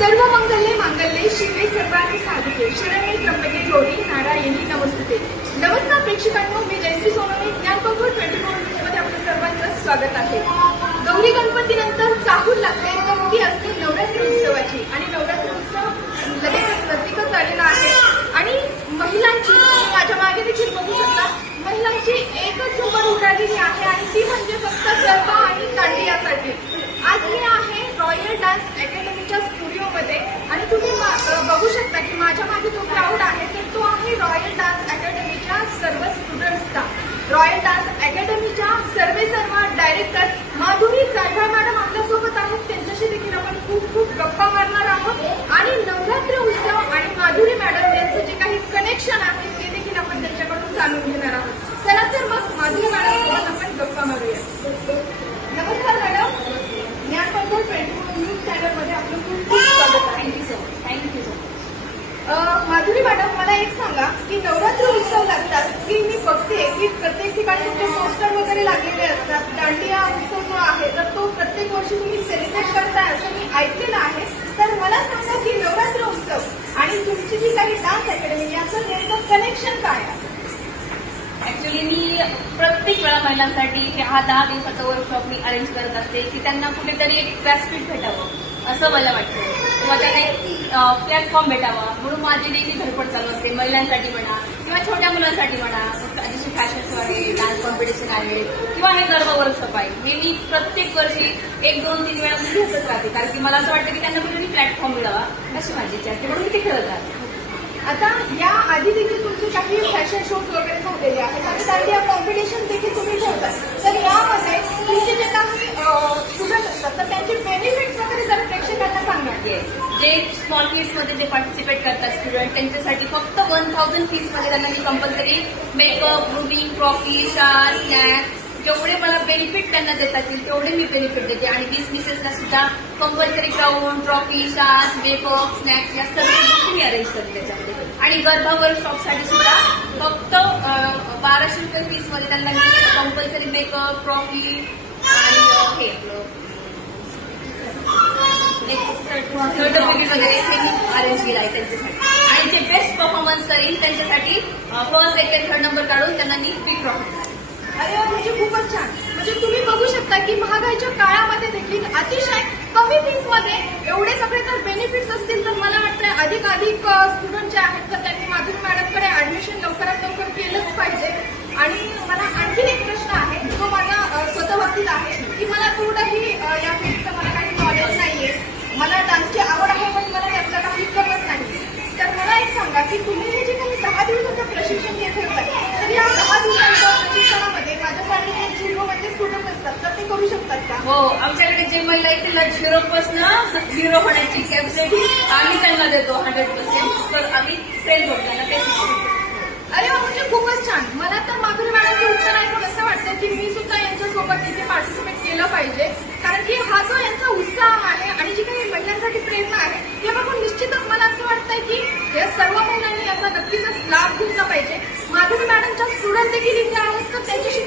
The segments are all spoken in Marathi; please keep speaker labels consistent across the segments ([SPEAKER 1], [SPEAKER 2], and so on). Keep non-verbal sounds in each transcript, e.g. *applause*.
[SPEAKER 1] सर्व मंगल्ये मांगल्ये शिवे सर्वांनी साधिके. शरणे त्र्यंबके गौरी नारायणी नमस्ते नमस्कार प्रेक्षकांनो मी जयश्री सोनवणे. ज्ञानपंखूर ट्वेंटी फोर न्यूजमध्ये आपलं सर्वांचं स्वागत आहे. गौरी गणपतीनंतर चाहूल लागते गमती असते नवरात्री उत्सवाची. आणि नवरात्री उत्सव लगेचच नजदीकच आलेला आहे आणि महिलांची तुम्ही माझ्या मागे देखील बघू शकता महिलांची एकच झुंबर उडालेली आहे आणि ती म्हणजे फक्त गरबा आणि दांडियासाठी आज मी आहे रॉयल डान्स अकॅडमीच्या स्टुडिओमध्ये आणि तुम्ही मा- अ, बघू शकता की माझ्या मागे जो क्राऊड आहे तर तो आहे रॉयल डान्स अकॅडमीच्या सर्व स्टुडंट्सचा रॉयल अकॅडमीच्या सर्वे सर्व डायरेक्टर माधुरी जायभाळ मॅडम आपल्यासोबत आहेत. त्यांच्याशी देखील आपण खूप खूप गप्पा मारणार आहोत. आणि नवरात्र उत्सव आणि माधुरी मॅडम यांचं जे काही कनेक्शन आहे ते देखील आपण त्यांच्याकडून जाणून घेणार आहोत चला तर मग माधुरी मॅडम सोबत आपण गप्पा मारूया नमस्कार मॅडम ज्ञानपंथ ट्वेंटी फोर न्यूज चॅनलमध्ये आपलं खूप खूप स्वागत आहे
[SPEAKER 2] thank you so much thank you so much
[SPEAKER 1] uh, Madhuri madam मला एक सांगा की नवरात्र उत्सव लागतात की मी बघते की प्रत्येक ठिकाणी तुमचे पोस्टर वगैरे लागलेले असतात दांडिया उत्सव जो आहे तर तो प्रत्येक वर्षी तुम्ही सेलिब्रेट करताय असं मी ऐकलेलं आहे. तर मला सांगा की नवरात्र उत्सव आणि तुमची जी काही डान्स अकॅडमी याचं नेमकं कनेक्शन काय आहे?
[SPEAKER 2] ऍक्च्युली मी प्रत्येक वेळा महिलांसाठी हा दहा दिवसाचा वर्कशॉप मी अरेंज करत असते की त्यांना कुठेतरी एक व्यासपीठ भेटावं असं मला वाटतं. किंवा त्यांना प्लॅटफॉर्म भेटावा. म्हणून माझी देखील धडपड चालू असते. महिलांसाठी म्हणा किंवा छोट्या मुलांसाठी म्हणा. जसे फॅशन शो आहे डान्स कॉम्पिटिशन आहे. किंवा हे गर्व वर्कशॉप आहे हे मी प्रत्येक वर्षी एक दोन तीन वेळा मी घेतच राहते. कारण की मला असं वाटतं की त्यांना कुठे प्लॅटफॉर्म मिळावा. अशी माझी इच्छा असते. म्हणून मी ते खेळत राहते.
[SPEAKER 1] आता या आधी देखील तुमचे काही फॅशन शोज वगैरे झालेले आहेत. आणि दांडिया कॉम्पिटिशन देखील तुम्ही ठेवतात तर यामध्ये तुमचे जे काही स्टुडंट असतात तर त्यांचे बेनिफिट्स वगैरे जर प्रेक्षकांना सांगणार
[SPEAKER 2] जे स्मॉल फीसमध्ये जे पार्टिसिपेट करतात स्टुडंट त्यांच्यासाठी फक्त वन थाउजंड फीसमध्ये त्यांना मी कंपल्सरी मेकअप ग्रुमिंग ट्रॉफी शार स्नॅक्स जेवढे मला बेनिफिट त्यांना देतात तेवढे मी बेनिफिट देते. आणि वीस मिसेसला सुद्धा कंपल्सरी क्राऊन ट्रॉफी शार्स मेकअप स्नॅक्स या सर्व गोष्टी मी अरेंज करते त्याच्यामध्ये. आणि गरबा वर्कशॉपसाठी सुद्धा फक्त बाराशे रुपये फीसमध्ये त्यांना मी कंपल्सरी मेकअप ट्रॉफी आणि हे आपलं सर्टिफिकेट वगैरे ते मी अरेंज केलं आहे त्यांच्यासाठी. आणि जे बेस्ट परफॉर्मन्स करेल त्यांच्यासाठी फर्स्ट सेकंड थर्ड नंबर काढून त्यांना मी बिग ट्रॉफी
[SPEAKER 1] अरे म्हणजे खूपच छान. म्हणजे तुम्ही बघू शकता की महागाईच्या काळामध्ये देखील अतिशय कमी फीसमध्ये एवढे सगळे जर बेनिफिट्स असतील तर मला वाटतं अधिक अधिक स्टुडंट जे आहेत तर त्यांनी माधुरी मॅडमकडे ऍडमिशन लवकरात लवकर केलंच पाहिजे. आणि मला आणखीन एक प्रश्न आहे जो माझ्या अ, स्वतः बाबतीत आहे की मला थोडंही अ, या फील्डचं मला काही नॉलेज नाहीये मला डान्सची आवड आहे पण मला यातलं काही जमत नाही तर मला एक सांगा की तुम्ही हे जे काही दहा दिवसाचं प्रशिक्षण घेत होताय तर या दहा दिवसांच्या प्रशिक्षणामध्ये माझ्यासाठी जे झिरो मध्ये स्टुडंट असतात. तर ते करू शकतात का?
[SPEAKER 2] हो आमच्याकडे जे महिला येतील झिरो पासन झिरो होण्याची कॅपॅसिटी आम्ही त्यांना देतो हंड्रेड पर्सेंट तर आम्ही ट्रेन त्यांना ते.
[SPEAKER 1] अरे म्हणजे खूपच छान. मला तर माधुरी मॅडमचं उत्तर ऐकून असं वाटतं की मी सुद्धा यांच्यासोबत तिथे पार्टिसिपेट केलं पाहिजे. कारण की हा जो यांचा उत्साह आहे आणि जी काही महिलांसाठी प्रेरणा आहे हे बघून निश्चितच मला असं वाटतंय की या सर्व लाभ घेतला पाहिजे. माधुरी मॅडमच्या स्टुडंट देखील इथे आहेत तर त्यांच्याशी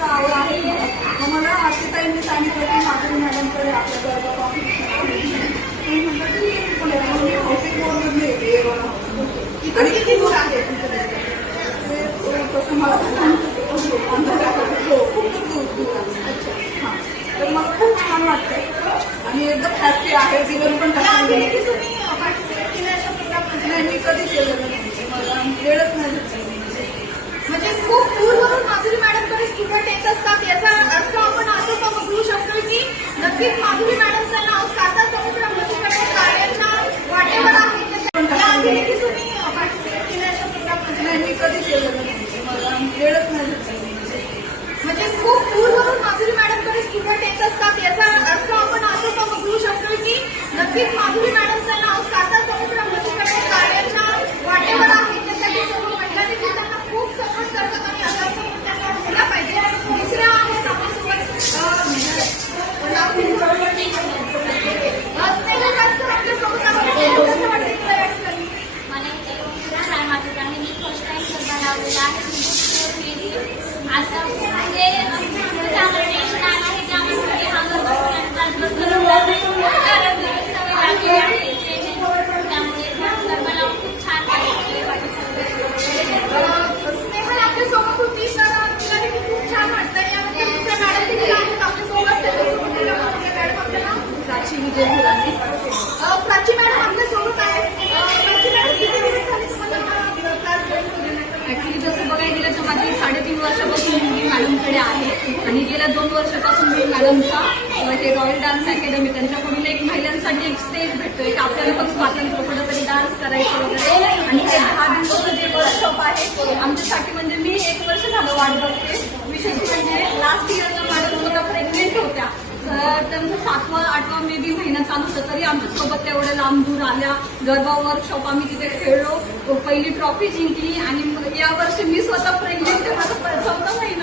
[SPEAKER 3] तर आवड आहे. मला. मग मला आशिताईंनी सांगितलं की माधुरी मॅडमकडे आपल्या गरबा कॉम्पिटिशन आहे मी म्हटलं की मी पण येते. मग मी हाऊसिंग बोर्डमधले येते येरवडा हाऊसिंग बोर्ड.
[SPEAKER 1] इथून किती दूर आहे?
[SPEAKER 3] तसं मला हो, खूप दूर हां. तर मला खूप छान वाटतंय. आणि एकदम हॅपी आहे. दिवस पण
[SPEAKER 1] केलं
[SPEAKER 3] नाही मी कधी केलेलं नाही. मला वेळच नाही भेटला.
[SPEAKER 1] म्हणजे खूप दूरवरून माधुरी स्टुडंट येत असतात याचा अर्थ आपण असं समजू शकतो की नक्कीच माधुरी मॅडमचं नाव साता समुद्र कार्याच्या वाटेवर आहे. त्याच्या- या आधी देखील तुम्ही पार्टिसिपेट केलं अशा प्रोग्राममध्ये
[SPEAKER 3] नाही मी कधी केलेलं नाही. मला वेळच नाही भेटला.
[SPEAKER 1] म्हणजे खूप दूरवरून माधुरी मॅडमकडे स्टुडंट येत असतात याचा अर्थ आपण असं समजू शकतो की नक्कीच माधुरी आणि
[SPEAKER 2] गेल्या दोन वर्षापासून मी मॅडमचा अ, हे रॉयल डान्स अकॅडमी त्यांच्याकडून एक महिलांसाठी एक स्टेज भेटतो एक आपल्याला पण स्वातंत्र्य कुठेतरी डान्स करायचं वगैरे. आणि ते दहा दिवसाचं जे वर्कशॉप आहे आमच्यासाठी म्हणजे मी एक वर्ष झालं वाट बघते. विशेष म्हणजे लास्ट इयरला मॅडम स्वतः प्रेग्नेंट होत्या. तर त्यांचं सातवा आठवा मे बी महिना चालू होतं तरी आमच्यासोबत तेवढ्या लांब दूर आल्या. गरबा वर्कशॉप आम्ही तिथे खेळलो. पहिली ट्रॉफी जिंकली. आणि मग या वर्षी मी स्वतः प्रेग्नेंट माझा चौथा महिना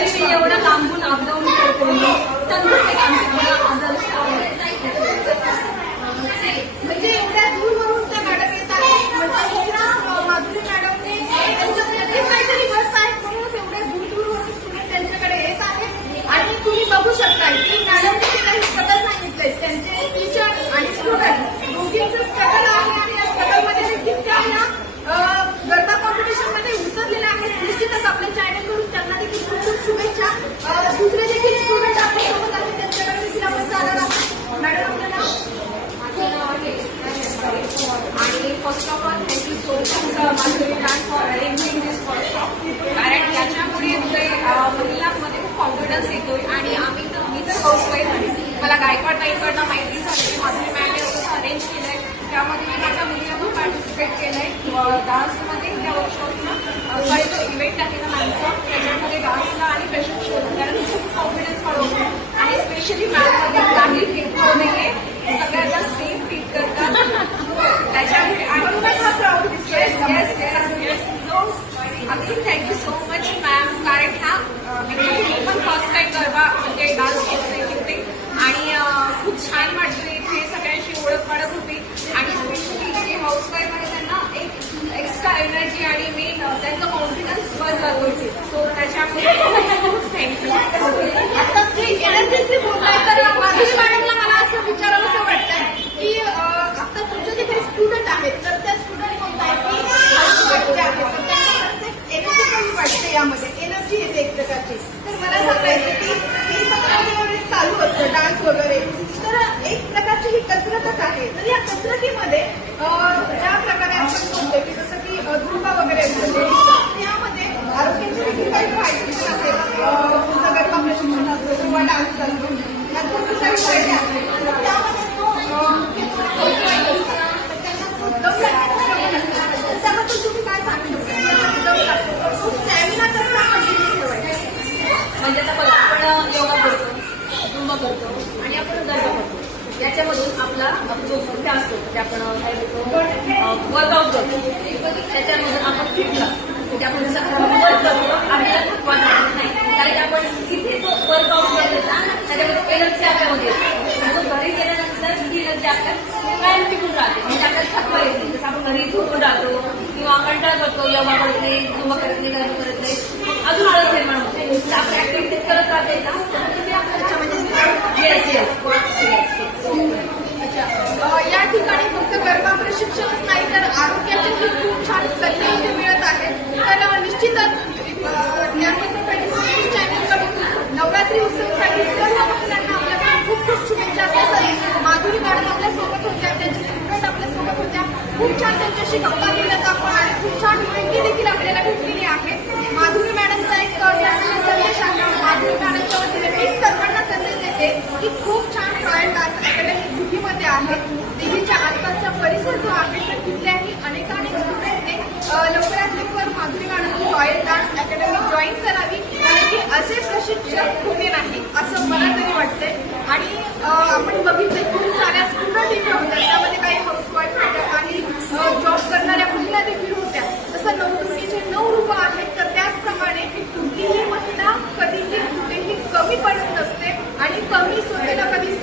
[SPEAKER 2] तरी मी लांबून अपडाऊन करते मी
[SPEAKER 1] म्हणजे एवढ्या दूरवरून त्या मॅडम येत म्हणजे आहेत माधुरी मॅडमने त्यांच्याकडे काहीतरी बस आहे म्हणूनच एवढ्या दूर दूरवरून स्टुडंट त्यांच्याकडे येत आहेत आणि तुम्ही बघू शकता की मॅडमने काही स्ट्रगल आहे त्यांचे टीचर आणि स्टुडंट दोघींचं स्ट्रगल आहे आणि या स्ट्रगलमध्ये देखील त्या या अं, गरबा कॉम्पिटिशनमध्ये उतरलेल्या आहेत निश्चितच आपल्या चॅनलकडून त्यांना देखील खूप खूप शुभेच्छा अं, दुसरे देखील स्टुडंट आपल्यासोबत आहेत त्यांच्याकडे देखील आपण जाणार आहोत मॅडम आपलं नाव
[SPEAKER 4] माझं नाव आहे आणि first of all thank you so much Madhuri ma'am for arranging this workshop कारण याच्यामुळे जे महिलांमध्ये खूप कॉन्फिडन्स येतोय आणि आम्ही तर मी तर हाऊस वाईफ आहे. मला गायकवाड ताईकडनं माहिती झाली की माधुरी मॅमने असं अरेंज केलंय त्यामध्ये मी माझ्या मुलीला पण पार्टिसिपेट केलंय डान्समध्ये त्या वर्कशॉपला काही जो इव्हेंट आहे ना मॅमचा त्याच्यामध्ये डान्सला आणि फॅशन शो कारण खूप कॉन्फिडन्स वाढवतो आणि स्पेशली मॅममध्ये काही फिट नाहीये सगळ्यांना सेम फिट करतात त्याच्यामुळे
[SPEAKER 1] म्हणूनच हा प्राऊड दिसतोय
[SPEAKER 4] yes yes yes yes so अगदी thank you so much ma'am कारण ह्या actually मी पण फर्स्ट टाइम गरबा म्हणजे डान्स करते शिकते आणि अं, खूप छान वाटते इथे सगळ्यांशी ओळख वाढत होती आणि स्पेशली जे हाऊसवाईफ आहे त्यांना एक एक्स्ट्रा एनर्जी आणि मेन त्यांचा कॉन्फिडन्स वर जातो सो त्याच्यामुळे थँक्यू *laughs*
[SPEAKER 1] आता जे एनर्जीचे बोलताय तर माधुरी मॅडमला मला असं विचारावंसं वाटतंय की आता तुमचे जे काही स्टुडंट आहेत तर त्या स्टुडंट बोलतायत की आहेत. एनर्जी पण वाटते यामध्ये. एनर्जी येते एक प्रकारची. तर मला सांगायचं की हे सगळं चालू असतं डान्स वगैरे तर एक प्रकारची ही कसरतच आहे. तर या कसरतीमध्ये ज्या प्रकारे आपण बोलतो की झुंबा वगैरे यामध्ये आरोग्याची देखील काही फायदे असेल अं, तुमचं प्रशिक्षण असतो किंवा डान्स असतो यात काही फायदे त्यामध्ये त्याबद्दल तुम्ही काय सांगू स्टॅमिना
[SPEAKER 2] म्हणजे आपण म्हणजे योगा करतो झुंबा करतो आणि आपण गरबा करतो. याच्यामधून आपला जो मोठा असतो म्हणजे आपण काय बोलतो वर्कआउट करतो. त्याच्यामधून आपण फिट लागतो म्हणजे आपण जसं आपल्याला थकवा जाणवत नाही. कारण की आपण तिथे जो वर्कआउट करतो त्याच्यामध्ये एनर्जी आपल्यामध्ये जो घरी गेल्यानंतर ही एनर्जी आपल्या कायम टिकून राहते. म्हणजे आपल्याला थकवा येत. नाही जसं आपण घरी झोपून राहतो किंवा कंटाळ करतो योगा करत नाही झुंबा करत नाही करत. नाही मग अजून आळस निर्माण होते जर आपण ऍक्टिव्हिटीज करत राहते ना तर तुम्ही आपल्या येस येस
[SPEAKER 1] अच्छा अं, या ठिकाणी फक्त गरबा प्रशिक्षणच नाही तर आरोग्याचे खूप छान सल्ले इथे मिळत आहेत तर अं, निश्चितच चॅनलकडून नवरात्री उत्सवासाठी सर्व महिलांना आपल्याकडे खूप खूप शुभेच्छा तसंच माधुरी मॅडम आपल्यासोबत होत्या त्यांचे स्टुडंट आपल्यासोबत होत्या अशी छान गप्पा केल्यात आपण आणि खूप छान माहिती देखील आपल्याला भेटलेली आहे. माधुरी मॅडमचा एक संदेश आहे. माधुरी मॅडमच्या वतीने मी सर्वांना संदेश देते की खूप छान रॉयल डान्स अकॅडमी दिल्लीमध्ये आहे. दिल्लीच्या आसपासचा परिसर जो आहे तर तिथल्याही अनेकानेक स्टुडंटने लवकरात लवकर Madhuri madam royal dance academy join करावी. कारण की असे प्रशिक्षक कोणी नाही असं मला तरी वाटते आणि आपण बघितले खूप साऱ्या स्टुडंट इकडे होत्या त्यामध्ये काही हाऊसवाईफ होत्या काही जॉब करणाऱ्या महिला देखील होत्या. तसं नवदुर्गीचे नऊ रूप आहेत तर त्याचप्रमाणे कुठलीही महिला कधीही कुठेही कमी पडत नसते आणि कमी स्वतःला कधी